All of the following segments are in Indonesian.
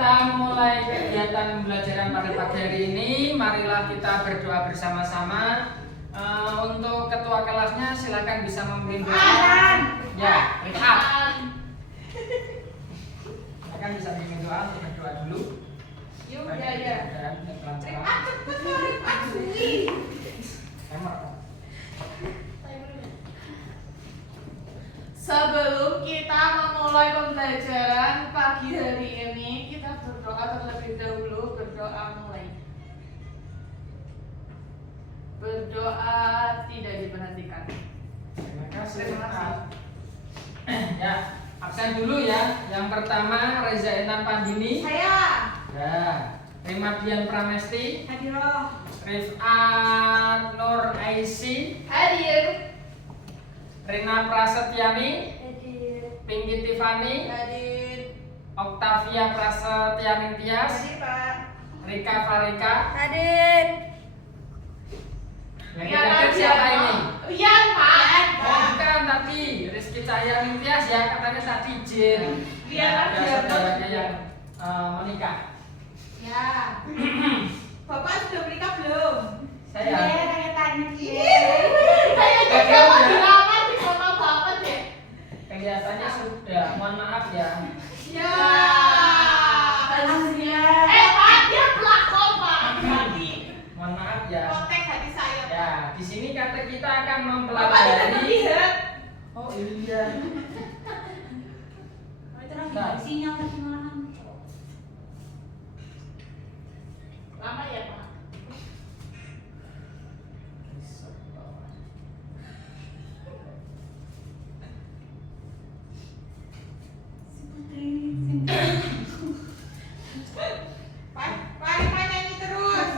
kita mulai kegiatan pembelajaran pada pagi hari ini, marilah kita berdoa bersama-sama. Untuk ketua kelasnya silakan bisa memimpin doa. Ya, silakan bisa memimpin doa untuk berdoa dulu. Yuk, ya. Sebelum kita memulai pembelajaran pagi hari ini, kita berdoa terlebih dahulu. Berdoa mulai. Berdoa tidak diberhentikan. Terima kasih. Ya, absen dulu ya. Yang pertama Reza Intan Pandini. Saya. Ya. Rimadian Pramesti. Hadiroh. Rifat Nur Aisy. Hadir. Rina Prasetyani. Hadir. Pinky Tiffany. Hadir. Octavia Prasetyani Tias. Hadir, Pak. Rika Farika. Hadir. Yang hadir siapa ini? Rian, Pak. Oh bukan, tadi Rizky Cahya Nintias ya, katanya tadi Jin. Rian Ada Ardianto. saudaranya yang menikah. Ya. Bapak sudah menikah belum? Saya. Saya tanya dia. Kayaknya dia mau dilamar di kota Bapak deh. Kelihatannya sudah, mohon maaf ya. Ya. Pak, dia pelakon, Pak. Mohon maaf ya. Kontek hati saya. Ya, di sini kata kita akan Bapak tidak mempelajari. terlihat. Oh iya. Nah. Sinyal tadi malahan. Lama ya, Pak? Pak nyanyi terus.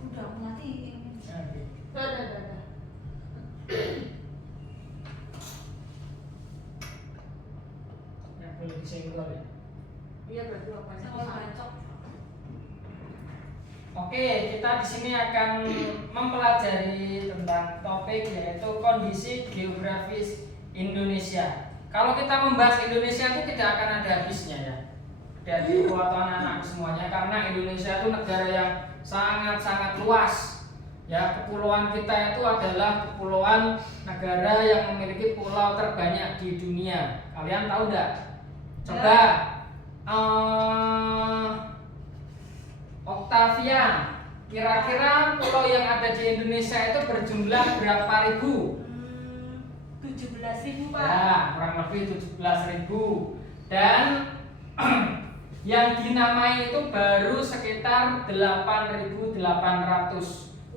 Udah aku matiin. Dah. Ya, boleh disenggol ya. Iya, berarti bapaknya Sama bacok. Oke, kita di sini akan mempelajari tentang topik yaitu kondisi geografis Indonesia. Kalau kita membahas Indonesia itu tidak akan ada habisnya ya. Dari kekuatan anak semuanya karena Indonesia itu negara yang sangat-sangat luas. Ya, kepulauan kita itu adalah kepulauan negara yang memiliki pulau terbanyak di dunia. Kalian tahu enggak? Coba Octavia, kira-kira pulau yang ada di Indonesia itu berjumlah berapa ribu? 17.000, Pak. Ya, kurang lebih 17.000. Dan yang dinamai itu baru sekitar 8.800.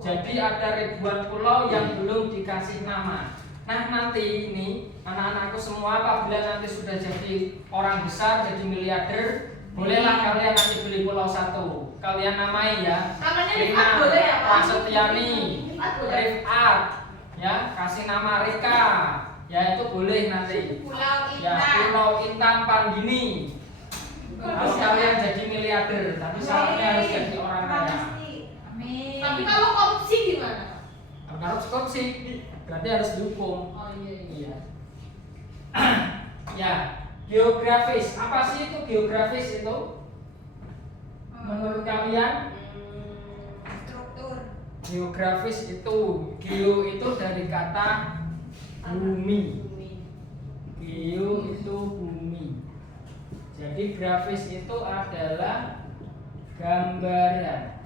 Jadi ada ribuan pulau yang belum dikasih nama. Nah nanti ini anak-anakku semua apabila nanti sudah jadi orang besar, jadi miliarder, bolehlah kalian nanti beli pulau satu. Kalian namai ya. Namanya Rina Rifat boleh ya, Pak? Prasetyani, Rifat boleh. Rifat, ya kasih nama Rika, ya itu boleh nanti. Pulau Ya Pulau Intan Pandini. Harus kalian jadi miliarder, tapi syaratnya harus jadi orang kaya. Amin. Tapi kalau korupsi gimana? Kalau korupsi berarti harus dihukum. Oh iya. Iya. Ya, geografis. Apa sih itu geografis itu? Menurut kalian? Struktur. Geografis itu, geo itu dari kata bumi. Geo itu bumi. Jadi grafis itu adalah gambaran.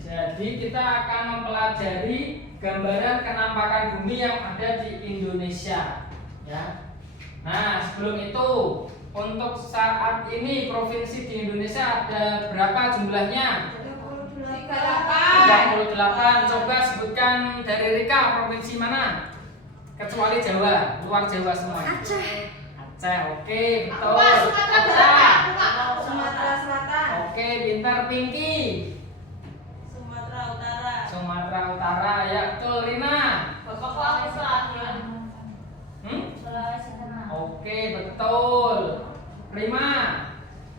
Jadi kita akan mempelajari gambaran kenampakan bumi yang ada di Indonesia, ya. Nah, sebelum itu, untuk saat ini provinsi di Indonesia ada berapa jumlahnya? 38. 38. Coba sebutkan dari Rika provinsi mana? Kecuali Jawa, luar Jawa semua. Aceh. Aceh, oke, betul. Apa? Sumatera Aceh. Barat. Sumatera Selatan. Oke, pintar Pinky. Sumatera Utara. Sumatera Utara, ya betul Rina. Bapak aku Selatan. Sulawesi Tengah. Oke, betul. Prima.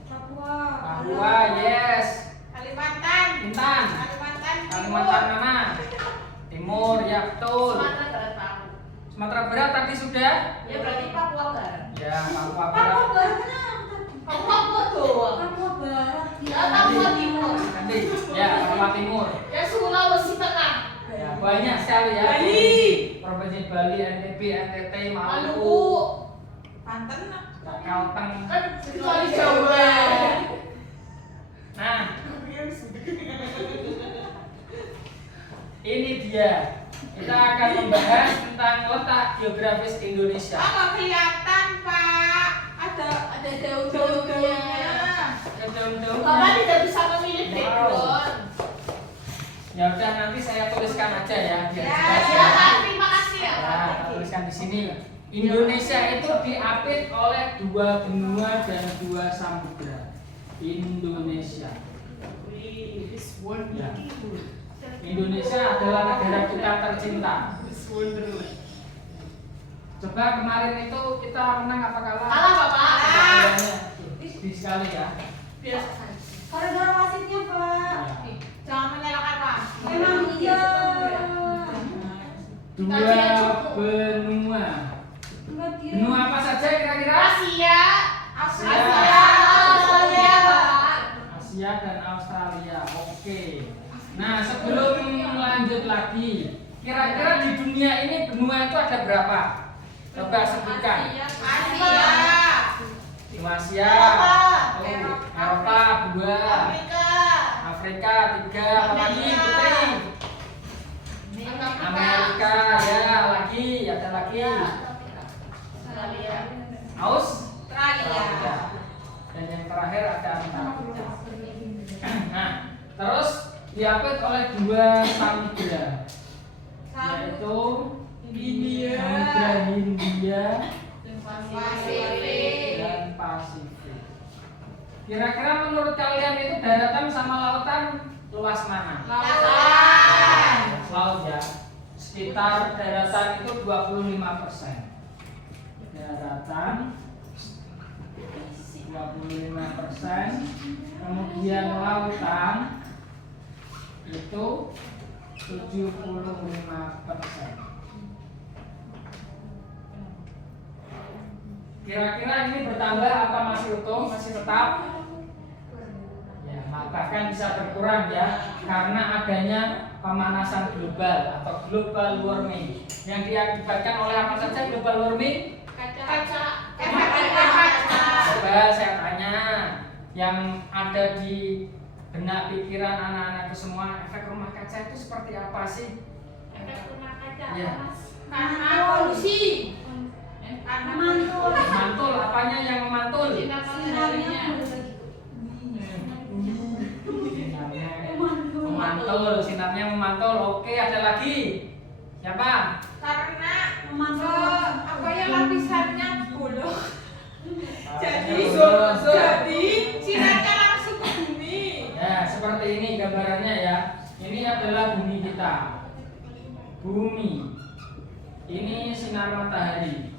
Papua. Papua, yes. Kalimantan. Intan. Kalimantan Kalimantan mana? Timur, ya betul. Sumatera Barat Pak. Sumatera Barat tadi sudah? Ya berarti Papua Barat. Ya, Papua Papua Barat. Barat kenapa? Papua doang. Papua Barat. Ya Papua Timur. Nanti, ya Papua Timur. Ya Sulawesi Tengah. Ya, banyak sekali ya. Bali. Provinsi Bali, NTB, NTT, Maluku, Maluku. Banten. Kalteng. Kan kecuali Jawa. Nah, ini dia. Kita akan membahas tentang letak geografis Indonesia. Nggak kelihatan Pak. Ada daun-daunnya. Daun-daunnya. Bapak tidak bisa memilih Wow. background. Ya udah nanti saya tuliskan aja ya biar Ya, jelas ya. silakan. Terima kasih ya Ya, Pak. kita tuliskan di sini. Indonesia itu diapit oleh 2 benua dan 2 samudra. Indonesia. Ya. Indonesia adalah negara kita tercinta. Coba kemarin itu kita menang apa kalah? Kalah Bapak. Kalah. Sedih sekali ya. Biasa saja. Gara-gara wasitnya, Pak. Ya. Jangan menyalahkan Pak. Emang iya. 2 benua. Enggak dia. Benua apa saja kira-kira? Asia, Asia. Australia, Pak. Asia dan Australia. Oke. Nah, sebelum lanjut lagi, kira-kira di dunia ini benua itu ada berapa? Coba sebutkan. Asia, Benua Asia, Eropa. Eropa 2, Afrika, Afrika 3, apa lagi Putri? Amerika, ya lagi, ada lagi. Australia, Australia. Dan yang terakhir ada Antartika. Nah, terus diapit oleh 2 samudra, yaitu Samudra Hindia Pasifik. dan Pasifik. Kira-kira menurut kalian itu daratan sama lautan luas mana? Lautan. Laut ya. Sekitar daratan itu 25%. Daratan 25%. Kemudian lautan itu 75%. Kira-kira ini bertambah apa masih utuh? Masih tetap? Ya, bahkan bisa berkurang ya karena adanya pemanasan global atau global warming yang diakibatkan oleh apa saja global warming? Kaca. Efek Efek kaca. Coba saya tanya yang ada di benak pikiran anak-anak itu semua, efek rumah kaca itu seperti apa sih? Efek rumah kaca. Ya. Karena polusi. Karena Mantul. Mantul, apanya yang memantul? sinar Sinarnya Sinarnya Memantul. memantul, sinarnya memantul. Oke, ada lagi? Siapa? karena Memantul. apa ya lapisannya bolong. Jadi Bolong. sinarnya langsung ke bumi. Ya, seperti ini gambarannya ya. Ini adalah bumi kita. Bumi. Ini sinar matahari.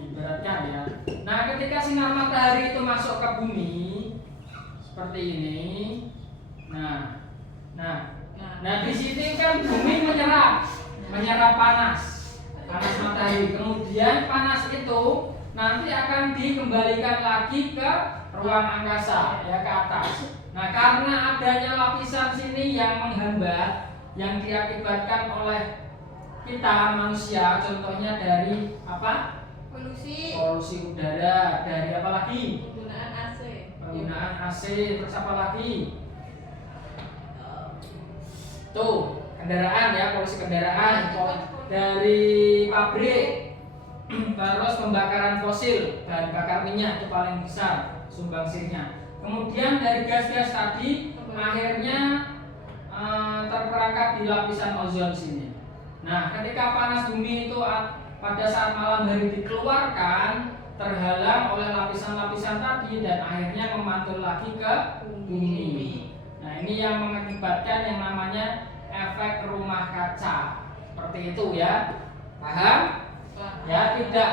Ibaratkan ya. Nah, ketika sinar matahari itu masuk ke bumi seperti ini. Nah di sini kan bumi menyerap panas matahari. Kemudian panas itu nanti akan dikembalikan lagi ke ruang angkasa ya, ke atas. Nah, karena adanya lapisan sini yang menghambat, yang diakibatkan oleh kita manusia, contohnya dari apa? Polusi udara, dari apa lagi? Penggunaan AC, terus apa lagi? Tuh, kendaraan ya, polusi kendaraan dari pabrik, terus pembakaran fosil, bahan bakar minyak itu paling besar sumbangsinya. Kemudian dari gas-gas tadi akhirnya di lapisan ozon sini. Nah, ketika panas bumi itu pada saat malam hari dikeluarkan, terhalang oleh lapisan-lapisan tadi dan akhirnya memantul lagi ke bumi. Nah, ini yang mengakibatkan yang namanya efek rumah kaca. Seperti itu ya. Paham? Ya, tidak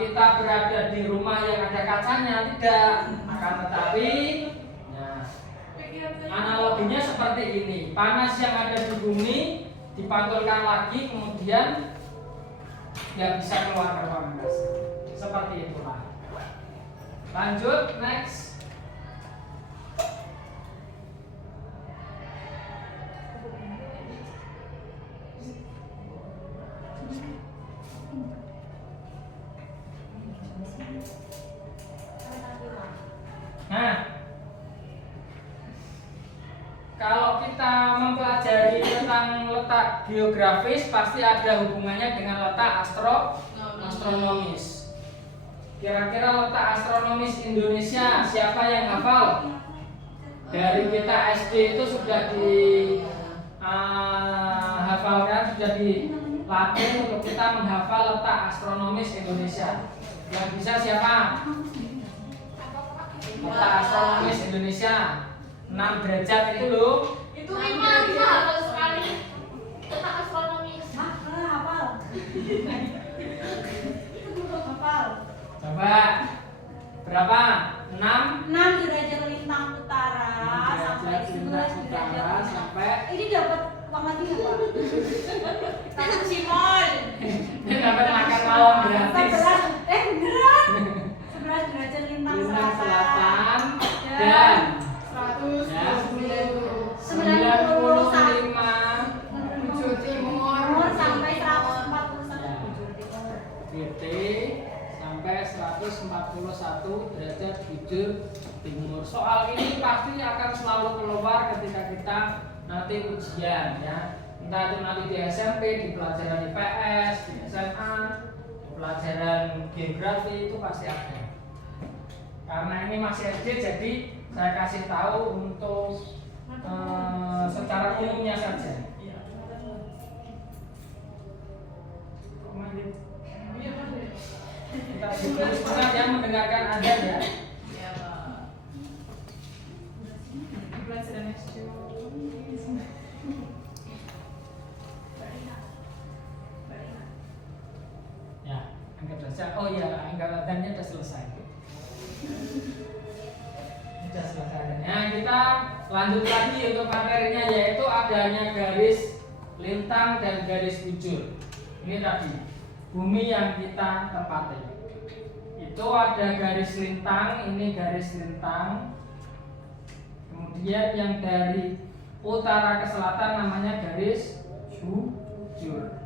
kita berada di rumah yang ada kacanya, tidak. Akan tetapi analoginya seperti ini. Panas yang ada di bumi dipantulkan lagi, kemudian nggak bisa keluar ke ruang angkasa. Seperti itulah. Lanjut, next. Nah, kalau kita mempelajari tentang letak geografis, pasti ada hubungannya dengan letak astronomis. Kira-kira letak astronomis Indonesia siapa yang hafal? Dari kita SD itu sudah dihafalkan, sudah dilatih untuk kita menghafal letak astronomis Indonesia. Yang bisa siapa? Letak astronomis Indonesia 6 derajat itu loh. Itu 5 hafal sekali. Letak astronomis. Hafal. Hafal. Coba berapa? 6 derajat lintang utara sampai 11 derajat sampai ini dapat uang lagi nggak Pak? Takut Simon. ini dapat makan malam gratis. 11 derajat lintang Lintang selatan dan dan 95 Bujur timur sampai 141 BT sampai 141 derajat bujur timur. Soal ini pasti akan selalu keluar ketika kita nanti ujian ya. Entah itu nanti di SMP, di pelajaran IPS, di SMA, di pelajaran geografi itu pasti ada. Karena ini masih SD, jadi saya kasih tahu untuk secara umumnya saja. Kita terus pernah ya mendengarkan azan ya. Ya, Pak. Pelajaran SD. Ya, anggap saja. Oh iya, anggap azannya sudah selesai. Sudah selesai. Nah, kita lanjut lagi untuk materinya, yaitu adanya garis lintang dan garis bujur. Ini tadi bumi yang kita tempati. Itu ada garis lintang, ini garis lintang. Kemudian yang dari utara ke selatan namanya garis bujur.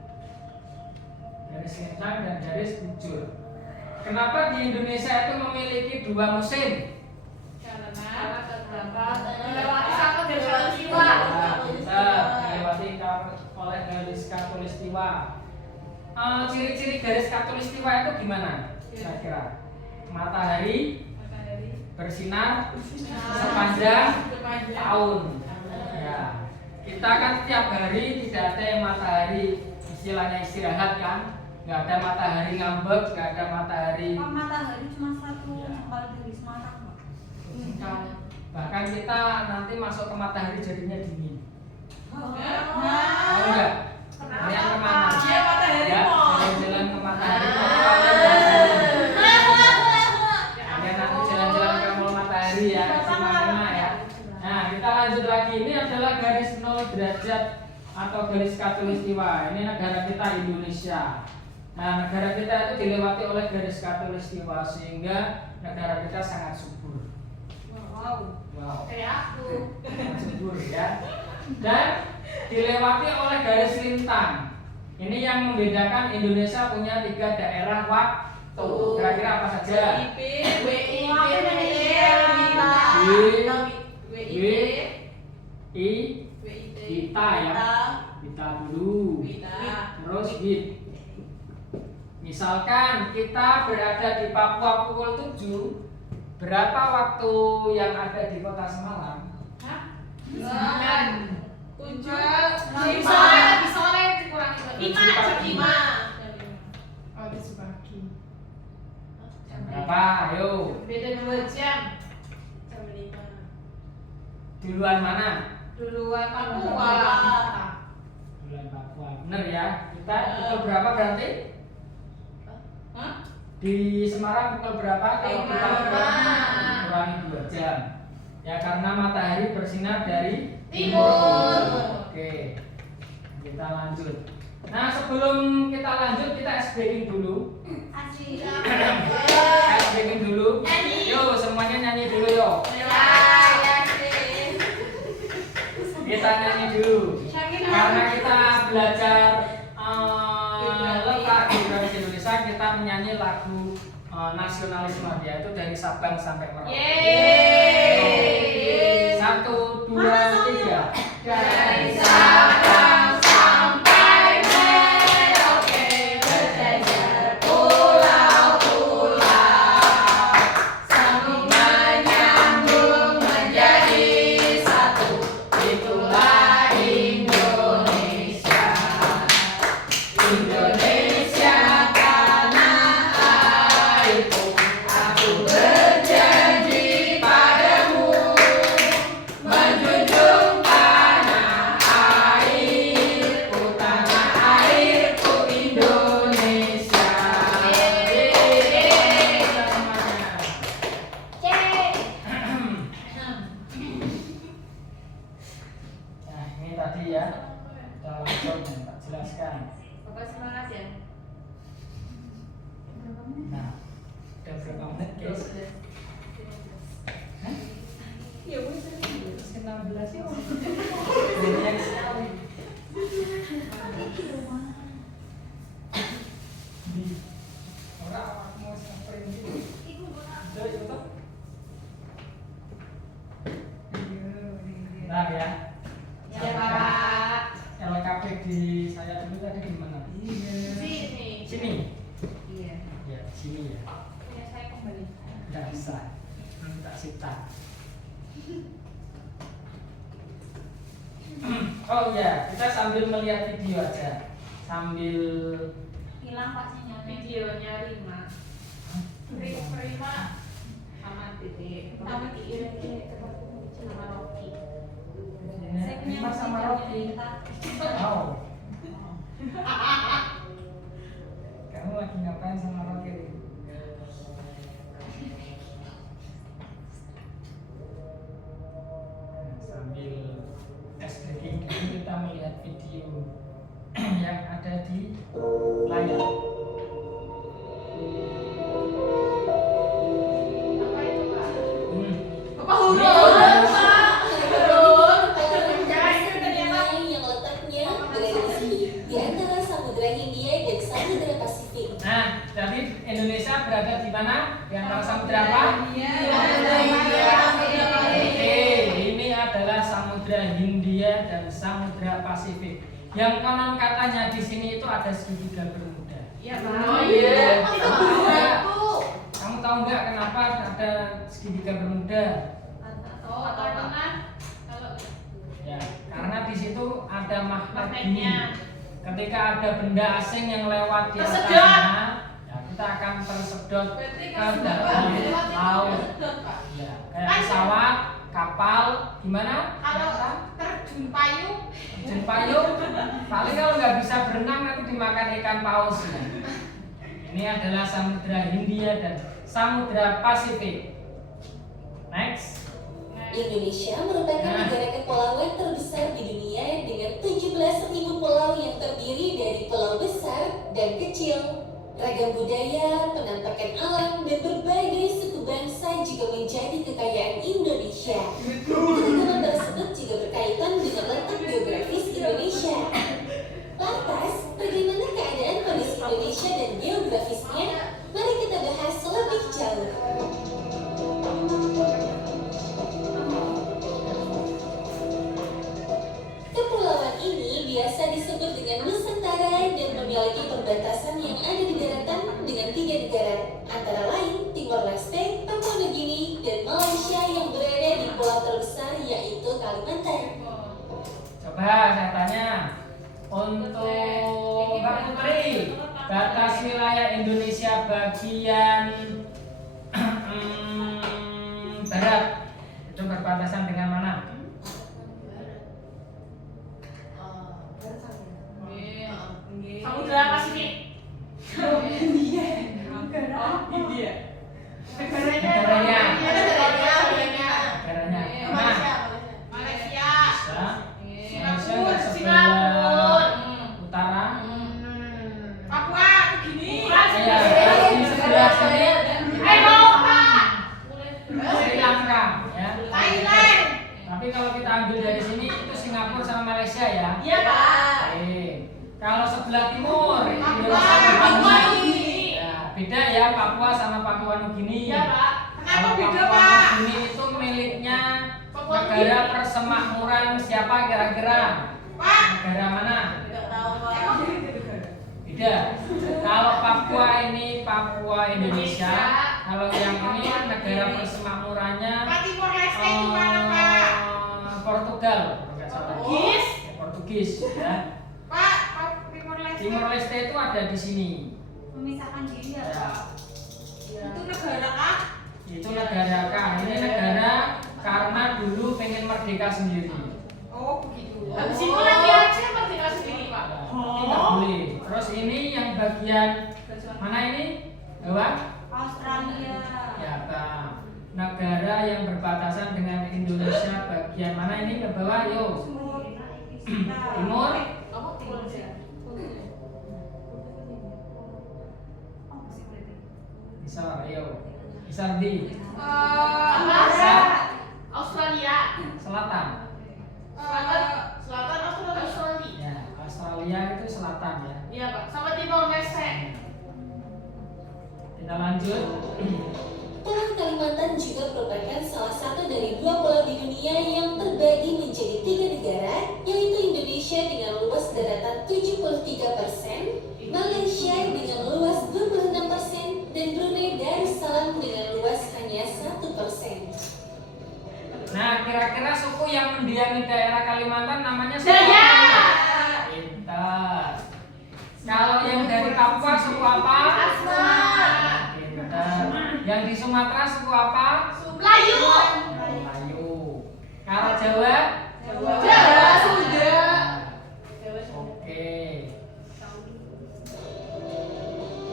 Garis lintang dan garis bujur. Kenapa di Indonesia itu memiliki 2 musim? Karena terdapat melewati Samudra Khatulistiwa. Dilewati oleh garis khatulistiwa. Ciri-ciri garis khatulistiwa itu gimana? Kira-kira matahari bersinar sepanjang tahun. Ya. Kita kan tiap hari tidak ada yang matahari istilahnya istirahat kan? Nggak ada matahari ngambek, nggak ada matahari. matahari cuma satu kali dari Semarang Pak. Bahkan kita nanti masuk ke matahari jadinya dingin. Oh. Tahu nggak? Kalian kemana? Iya, matahari Ya, mau. jalan-jalan ke matahari. Kalian nanti jalan-jalan ke mall matahari ya, kemana ya? Nah, kita lanjut lagi. Ini adalah garis 0 derajat atau garis khatulistiwa. Ini negara kita Indonesia. Nah, negara kita itu dilewati oleh garis khatulistiwa sehingga negara kita sangat subur. Wow. Wow. Kayak aku. Sangat subur ya. Dan dilewati oleh garis lintang. Ini yang membedakan Indonesia punya 3 daerah waktu. Kira-kira apa saja? WIP, Kita ya. Kita dulu. Terus WIP. Misalkan kita berada di Papua pukul 7, berapa waktu yang ada di kota Semarang? 9, 7, Duluan mana? Duluan Papua. Duluan Papua. Bener ya. Kita pukul berapa berarti? Hah? Di Semarang pukul berapa? Kalau kita 5. kurangi 2 jam. Ya karena matahari bersinar dari Timur. Oke. Kita lanjut. Nah, sebelum kita lanjut kita ice breaking dulu. Asik. Ice breaking dulu. Nyanyi. Yo, semuanya nyanyi dulu yo. Kita nyanyi dulu. Karena kita belajar letak geografis Indonesia, kita menyanyi lagu nasionalisme, yaitu dari Sabang sampai Merauke. Yeay. 1, 2, 3. Dari Sabang sampai Merauke berjajar pulau-pulau, sambung menyambung menjadi satu. Itulah Indonesia. Indonesia tanah airku, aku berjanji padamu menjunjung tanah airku Indonesia. Nah, ini tadi ya. Kita langsung tak jelaskan. Bapak semangat ya. Nah, udah berapa menit guys? Hah? Ya Bu. 16 ya. Banyak sekali. Di orang awak mau sprint gitu. Udah, YouTube. Nah ya. Ya Pak. LKP di saya dulu tadi di mana? Sini. Sini. Iya. Ya, sini ya. Punya saya kembali. Tidak bisa. Nanti tak sita. Oh iya, kita sambil melihat video aja. Sambil Hilang Pak sinyalnya. Videonya Rima. Rima sama Titik. Tapi kira-kira sama Rocky. Saya punya sama Rocky. Oh. Kamu lagi ngapain sama Rocky? Sambil tes breaking dulu kita melihat video yang ada di layar. Apa itu Pak? Bapak Huruf. huruf Pak. Huruf. Yang letaknya berada di sini, di antara Samudra Hindia dan Samudra Pasifik. Nah, jadi Indonesia berada di mana? Di antara samudra apa? Oke, ini adalah Samudra Hindia dan Samudra Pasifik. Yang konon katanya di sini itu ada segitiga Bermuda. Iya Pak. Oh iya. Itu Bu. Kamu tahu nggak kenapa ada segitiga Bermuda? Oh, karena kalau Ya, karena di situ ada magnet bumi. magnetnya. Ketika ada benda asing yang lewat di Tersedot. atasnya, ya kita akan tersedot berarti ke kalau dalam Bapak lewat itu laut. sedot, Pak. Ya, kayak pesawat, kapal, gimana? Kalau terjun payung, Terjun payung, paling kalau nggak bisa berenang nanti dimakan ikan paus. Ya. Ini adalah Samudra Hindia dan Samudra Pasifik. Next. Indonesia merupakan negara kepulauan terbesar di dunia dengan 17.000 pulau yang terdiri dari pulau besar dan kecil. Ragam budaya, penampakan alam, dan berbagai suku bangsa juga menjadi kekayaan Indonesia. Keragaman tersebut juga berkaitan dengan letak geografis Indonesia. Lantas, bagaimana keadaan kondisi Indonesia dan geografisnya? Mari kita bahas lebih jauh. Kepulauan ini biasa disebut dengan Nusantara dan memiliki perbatasan yang ada di daratan dengan 3 negara, antara lain Timor Leste, Papua Nugini, dan Malaysia yang berada di pulau terbesar yaitu Kalimantan. Coba saya tanya untuk Mbak Putri, batas wilayah Indonesia bagian barat itu berbatasan dengan mana? kalau kita ambil dari sini itu Singapura sama Malaysia ya. Iya, Pak. Oke. Kalau sebelah timur Papua, Indonesia Papua begini. Nugini. Ya, beda ya Papua sama Papua Nugini. Iya, Pak. Kenapa Kalau beda, Papua Pak? Nugini itu miliknya Papua negara Nugini. persemakmuran siapa kira-kira? Pak. Negara mana? Tidak tahu, Pak. Beda. Kalau Papua ini Papua Indonesia. Kalau yang ini negara persemakmurannya Pak, Timor Leste di mana, Pak? Portugal, kalau nggak salah. Portugis? Ya, Portugis ya. Pak, Timor Leste. Timor Leste itu ada di sini. Memisahkan diri ya, Ya. Pak. Itu negara kah? Itu negara kah? Ini negara karena dulu pengen merdeka sendiri. Oh, begitu. Oh. Habis itu lagi aja merdeka sendiri, Pak. Ya, ini nggak boleh. Terus ini yang bagian mana ini? Bawah? Australia. Ya, Pak. Negara yang berbatasan dengan Indonesia bagian mana ini ke bawah? Yuk. Timur. Kamu Timor Leste. Bisa, ayo. Bisa di Apa? Australia. selatan. Selatan Australia. Ya, Australia itu selatan ya. Iya, Pak. Sama Timor Leste. Kita lanjut. Pulau Kalimantan juga merupakan salah satu dari 2 pulau di dunia yang terbagi menjadi 3 negara, yaitu Indonesia dengan luas daratan 73%, Malaysia dengan luas 26%, dan Brunei Darussalam dengan luas hanya 1%. Nah, kira-kira suku yang mendiami daerah Kalimantan namanya suku Daya. apa? Pintar. Kalau yang dari Papua suku apa? Asma. Pintar. Yang di Sumatera suku apa? Melayu. Melayu. Kalau Jawa? Jawa sudah. Oke.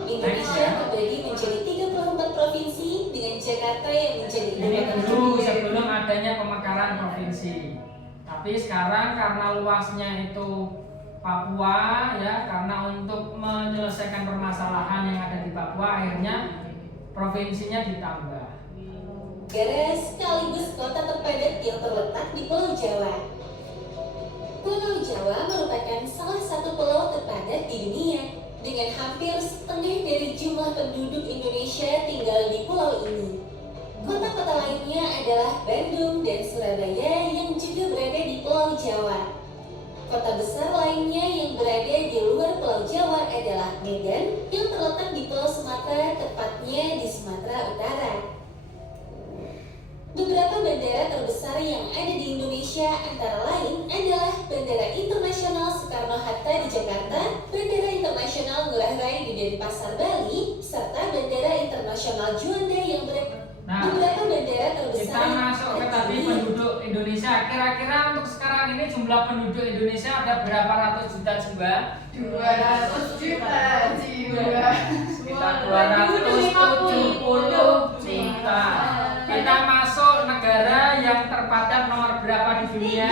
Indonesia terbagi menjadi 34 provinsi dengan Jakarta yang menjadi Ini ibu kota dulu negara. sebelum adanya pemekaran provinsi. Tapi sekarang karena luasnya itu Papua ya, karena untuk menyelesaikan permasalahan yang ada di Papua akhirnya provinsinya ditambah. Negara sekaligus kota terpadat yang terletak di Pulau Jawa. Pulau Jawa merupakan salah satu pulau terpadat di dunia dengan hampir setengah dari jumlah penduduk Indonesia tinggal di pulau ini. Kota-kota lainnya adalah Bandung dan Surabaya yang juga berada di Pulau Jawa. Kota besar lainnya yang berada di luar Pulau Jawa adalah Medan yang terletak di Pulau Sumatera, tepatnya di Sumatera Utara. Beberapa bandara terbesar yang ada di Indonesia antara lain adalah Bandara Internasional Soekarno-Hatta di Jakarta, Bandara Internasional Ngurah Rai di Denpasar, Bali, serta Bandara Internasional Juanda yang berada. Nah, Beberapa bandara terbesar kita masuk ke tadi penduduk Indonesia. Kira-kira untuk sekarang ini jumlah penduduk Indonesia ada berapa ratus juta jiwa? 200 juta jiwa. Sekitar 270 juta. Kita masuk negara yang terpadat nomor berapa di dunia?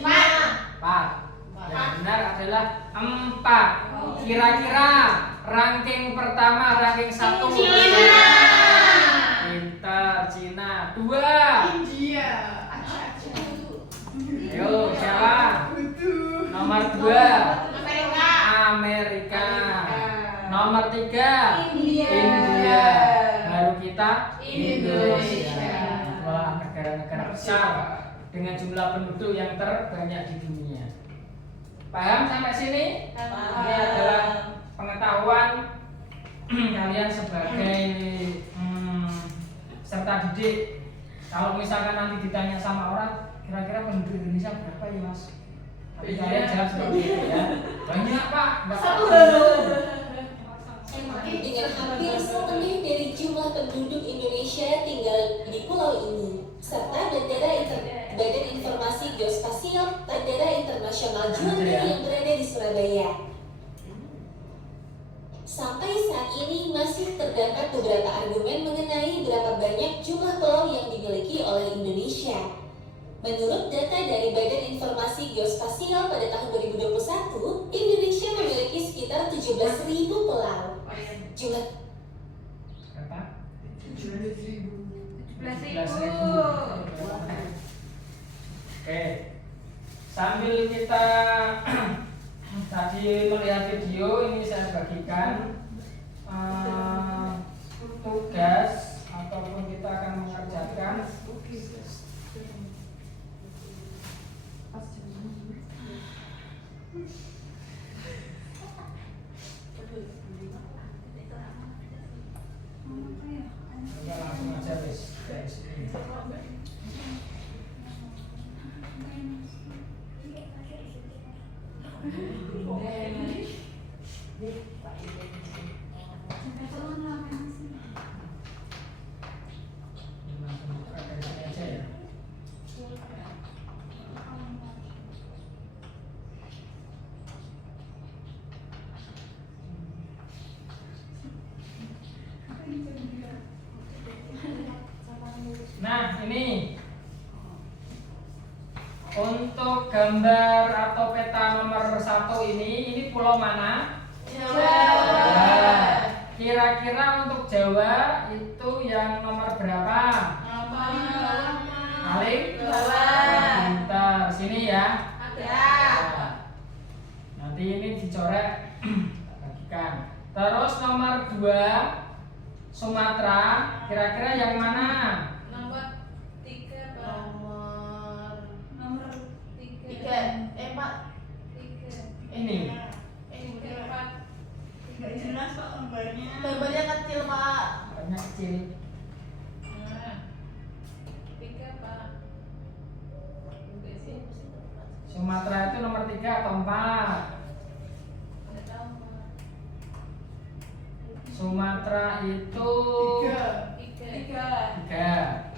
Empat. 4. Yang benar adalah 4. Kira-kira ranking pertama, ranking 1 Cina. Pintar, Cina. 2. India. Ayo, siapa? Nomor 2 Amerika. Amerika. Nomor 3 India. Baru kita Indonesia. Itulah negara-negara besar dengan jumlah penduduk yang terbanyak di dunia. Paham sampai sini? Ini adalah pengetahuan kalian sebagai peserta didik. Kalau misalkan nanti ditanya sama orang, kira-kira penduduk Indonesia berapa ya Mas? Tapi kalian jawab seperti itu ya. Banyak Pak, nggak Satu. Dengan hampir setengah dari jumlah penduduk Indonesia tinggal di pulau ini, serta Badan Informasi Geospasial Bandara Internasional Juanda yang berada di Surabaya. Sampai saat ini masih terdapat beberapa argumen mengenai berapa banyak jumlah pulau yang dimiliki oleh Indonesia. Menurut data dari Badan Informasi Geospasial pada tahun 2021, Indonesia memiliki sekitar 17.000 pulau. Jumlah berapa? 17.000. Oke, sambil kita tadi melihat video ini saya bagikan tugas ataupun kita akan mengerjakan enggak langsung aja wis dari sini. Langsung buka dari sini aja ya. Nah, ini untuk gambar atau peta nomor 1 ini pulau mana? Jawa. Kira-kira untuk Jawa itu yang nomor berapa? Paling pintar. Sini ya. Nanti ini dicoret, bagikan. Terus nomor 2 Sumatera, kira-kira yang mana? Nomor 3, Pak. Nomor 3. 4. Ini. 4. Nggak jelas Pak gambarnya. Gambarnya kecil, Pak. Banyak kecil. Nah. 3, Pak. Enggak sih. Sumatera itu nomor 3 atau 4? Enggak tahu, Pak. Sumatera itu 3. 3.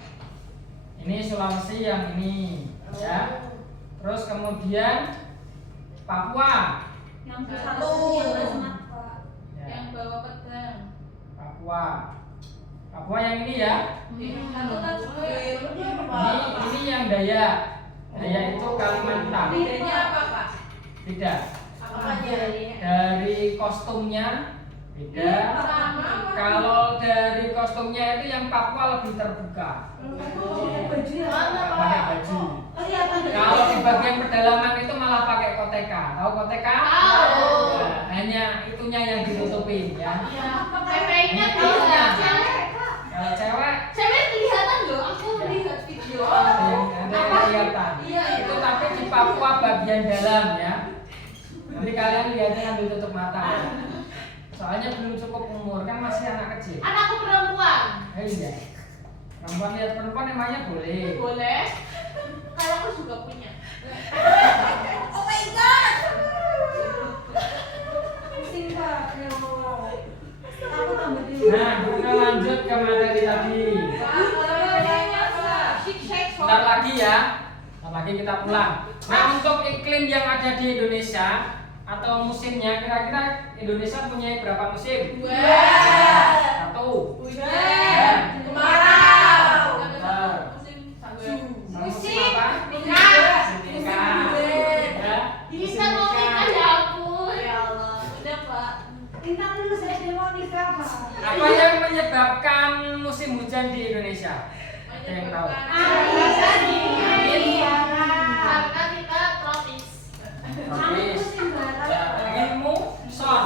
Ini Sulawesi yang ini, ya. Terus kemudian Papua. Yang Satu. Ya, Yang bawa pedang. Papua. Papua yang ini ya. Satu kan Ini yang Dayak. Dayak itu Kalimantan. Bedanya apa, Pak? Tidak. Apa aja? Dari kostumnya beda. Sama. Kalau dari kostumnya itu yang Papua lebih terbuka. Mana, Pak? Pakai baju. Kelihatan dari Kalau di bagian pedalaman itu malah pakai koteka. Tahu koteka? Tahu. Nah, hanya itunya yang ditutupin ya. Iya. PP-nya Ini tidak. itunya. Cewek, Kak. Kalau cewek Cewek kelihatan loh, aku lihat video. ada yang kelihatan. Iya, Itu tapi di Papua bagian dalam ya. Nanti kalian lihatnya sambil tutup mata. Ya. Soalnya belum cukup umur kan masih anak kecil. Anakku perempuan. Iya. Perempuan lihat perempuan emangnya boleh. Boleh. Kalau aku juga punya. Oh my god. Pusing Pak. Ya Allah. Aku tambah di. Nah, kita lanjut ke materi tadi. Bentar lagi ya. Bentar lagi kita pulang. Nah, untuk iklim yang ada di Indonesia atau musimnya, kira-kira Indonesia punya berapa musim? 2. 1. Hujan. Kemarau. Musim Musim apa? nikah. Musim nikah. Ya. Bisa mau nikah ya ampun. Ya Allah. Udah, Pak. Intan lulus SD mau nikah Pak. Apa yang menyebabkan musim hujan di Indonesia? Ada yang tahu? Bisa Angin. karena kita tropis. Tropis. Ya, angin muson,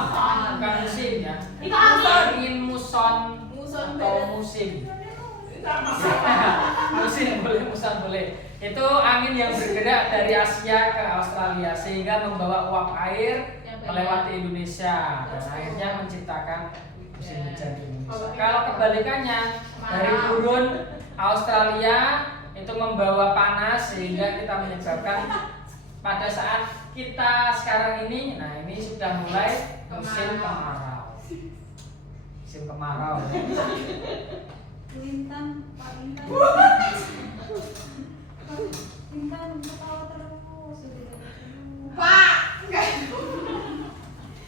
bukan musim ya. Itu angin. Angin muson Muson atau barat. musim. Sama. Musim boleh, muson boleh. Itu angin yang bergerak dari Asia ke Australia sehingga membawa uap air melewati Indonesia dan akhirnya menciptakan musim hujan di Indonesia. Kalau kebalikannya dari gurun Australia itu membawa panas sehingga kita menyebabkan pada saat kita sekarang ini, nah ini sudah mulai musim kemarau. Musim kemarau. Ya. Intan, Pak Intan. Intan ketawa terus. Pak.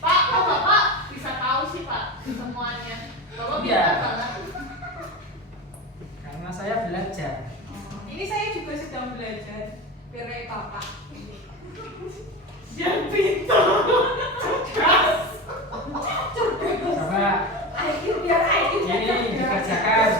Pak, kok Bapak bisa tahu sih, Pak, semuanya? Bapak Iya. bisa banget. Karena saya belajar. Ini saya juga sedang belajar biar kayak Bapak. Dia pintar. Coba IQ biar IQ ini dikerjakan.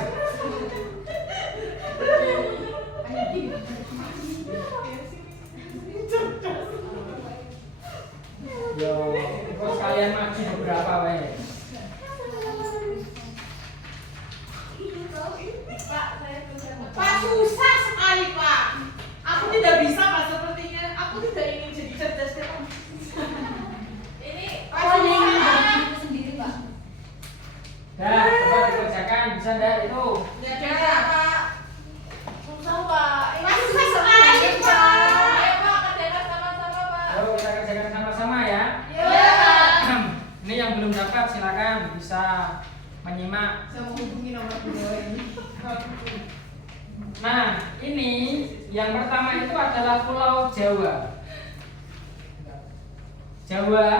Nah, ini yang pertama itu adalah Pulau Jawa. Jawa.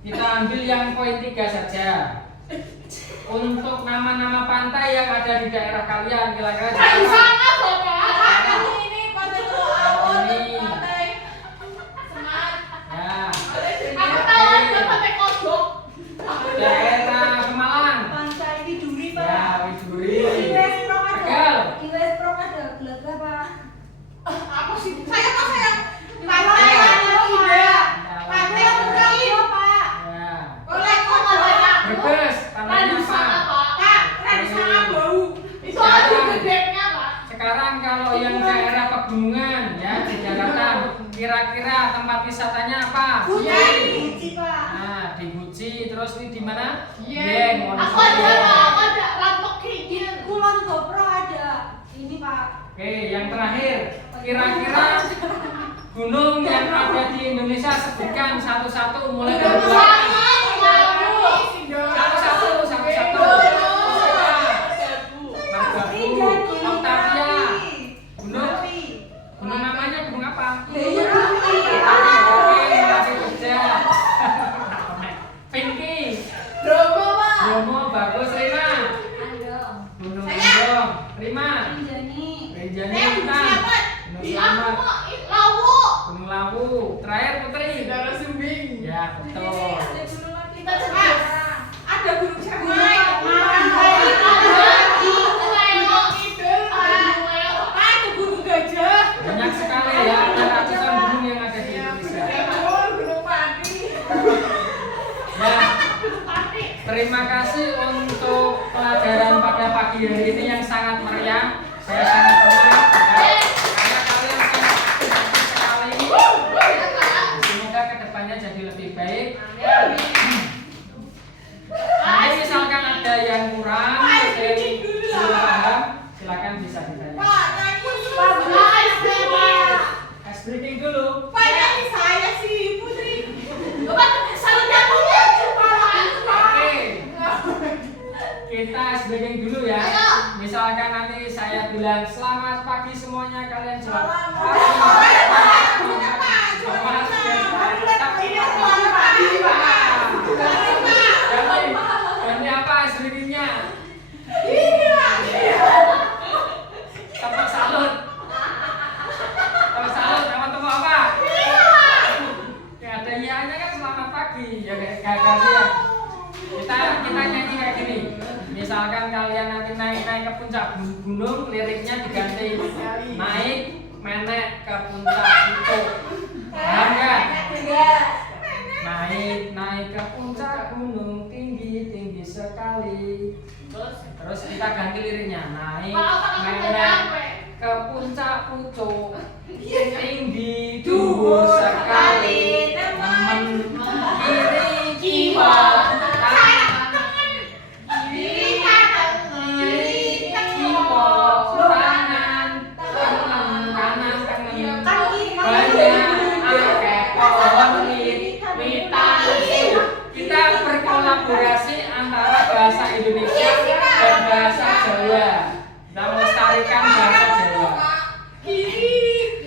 Kita ambil yang poin 3 saja. Untuk nama-nama pantai yang ada di daerah kalian kira-kira Di sana Pantai ini pantai Awon, Ini. pantai Semat. Ya, Aku tahu aja pantai kodok. daerah Pemalang. Pantai Widuri, Ya, Pak. Widuri. Di West Prom ada. Tegal. Di West Prom ada Gelaga, Pak. Apa sih? Saya pantai Pantai Ida. Pantai Mungkin. Pak. Ya. Oleh kok banyak. Brebes, tanahnya Di sana, apa? Pak. Kak, di sana bau. Itu ada gedeknya, Pak. Sekarang kalau yang daerah pegunungan ya di daratan, kira-kira tempat wisatanya apa? Guci, Pak. Nah, di Guci, terus ini di mana? Iya. Dieng, Aku Wonosobo. ada, Pak. Aku ada rantok kikir. Kulon GoPro ada. Ini, Pak. Oke, yang terakhir, kira-kira gunung yang ada di Indonesia sebutkan satu-satu mulai dari belakang. Satu-satu. Margabu, Octavia. Gunung, gunung namanya gunung apa? Oke, masih Jogja. Pinky, Bromo, Pak. Bromo, bagus. Rima, Gunung Gendong. Rima, Rinjani. Rinjani, Gunung Rima, Selamat. Gunung Di Selamat, aku, Lawu. Gunung Lawu. Terakhir Putri. Darah Sumbing. Ya, betul. Kita cepat. Ada Gunung Cermai. Ada Gunung Gajah. Banyak sekali ya, ada ratusan gunung yang ada di Indonesia. Gunung Pati. Ya, terima kasih untuk pelajaran pada pagi hari ini yang sangat meriah. Saya sangat senang ya, karena kalian sangat aktif sekali. Semoga kedepannya jadi lebih baik. Nanti misalkan ada yang kurang, ada yang belum paham, silakan bisa ditanya. Pak, nyanyi. Ice breaking dulu. Pak, nyanyi saya si Putri. Bapak, salutnya punya kepala. Oke, kita ice breaking dulu ya. Ayo. Misalkan nanti saya bilang selamat pagi semuanya, kalian jawab Ganti apa ice breakingnya? Tepuk salut. Tepuk salut, tepuk apa? Ya ada ianya kan selamat pagi. Ya kayak ganti ya. Kita nyanyi kayak gini. Misalkan kalian nanti naik ke puncak gunung, liriknya diganti naik menek ke puncak itu. Paham nggak? Naik ke puncak gunung tinggi sekali. Terus kita ganti liriknya naik menek ke puncak pucuk tinggi dhuwur sekali. Temen kiri kiwa kiri kiwa kanan kanan banyak akeh pohon witan. Kita berkolaborasi antara bahasa Indonesia dan bahasa Jawa. Kita melestarikan bahasa Jawa. Kiri,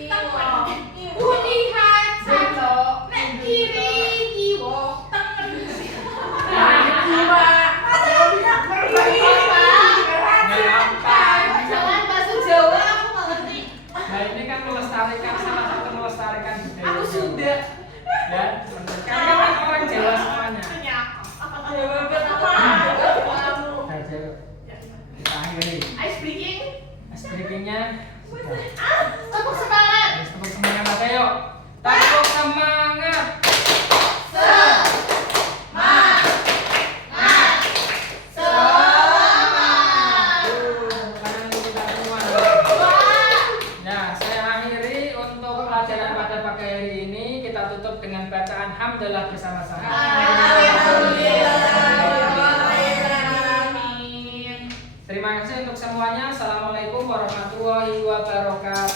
tengen, kulihat satu, nek kiri kiwo, tengen. Jangan bahasa Jawa, aku nggak ngerti. Nah ini kan melestarikan, salah satu melestarikan budaya. Aku Jawa. sudah. Ya, karena kan orang Jawa semuanya. Jawa berapa? Nah, Jawa. Kita akhiri. Ice breaking. Ice breakingnya. Tepuk semangat. Tepuk semangat aja yuk. Tepuk semangat. Tangan kita semua. Nah, saya akhiri untuk pelajaran pada pagi hari ini. Kita tutup dengan bacaan hamdalah bersama-sama. Terima kasih untuk semuanya. Assalamualaikum warahmatullahi wabarakatuh.